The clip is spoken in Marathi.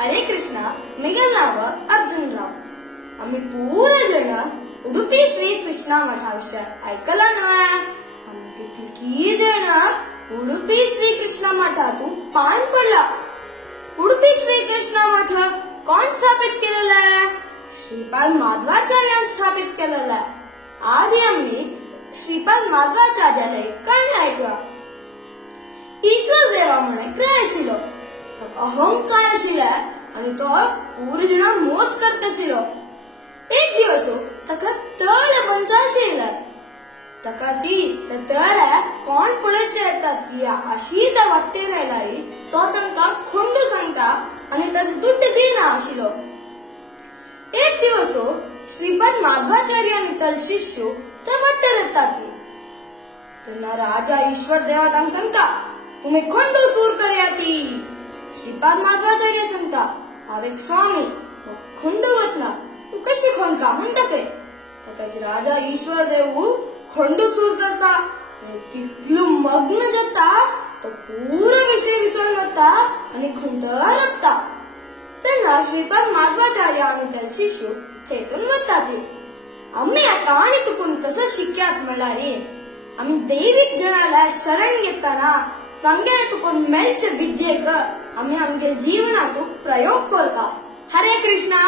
हरे कृष्णा म्हगे नाव अर्जुनराव। आम्ही पूर्ण जण उडुपी श्री कृष्णा मठाविषयी ऐकला नव्हे। आम्ही किती जण उडुपी श्री कृष्णा मठातून पान पडला। उडुपी श्री कृष्णा मठ कोण स्थापित केलेला आहे? श्रीपाद माधवाचार्य स्थापित केलेला आहे। आज आम्ही श्रीपाद माधवाचार्याला कण ऐकूया। ईश्वर देवा म्हणे क्रियाशील अहंकार आशिला आणि तो पूर्ण मोस करत आशिलो। एक दिवस तका तळ पंचाशील तकाची तळ कोण पळचे येतात की अशी त्या वाटते राहिलाई तो तंका खोंडू सांगता आणि त्याच दुड्ड दिना आशिलो। एक दिवस श्रीपाद माधवाचार्य आणि तल शिष्य त्या वाटते येतात। त्यांना राजा ईश्वर देवा तांग सांगता तुम्ही खोंडू सूर करयाती। श्रीपाद माधवाचार्य सांगता हांव एक स्वामी खोंडवत ना तू कशी खोंडका म्हणता काय? ताकाच राजा ईश्वर देव खोंडू सूर करता आणि तितलू मग्न जाता तो पूर्ण विषय विसरून जाता आणि खोंड रपता। त्यांना श्रीपाद माधवाचार्य आणि त्याचे शिष्य थेटून म्हणतात आम्ही आता आणि तुकून कसं शिक्यात म्हणला रे। आम्ही दैविक जनाला शरण घेताना तांगे तुकून मेलचे विद्येक आम्ही आमगे जीवनात प्रयोग करता। हरे कृष्णा।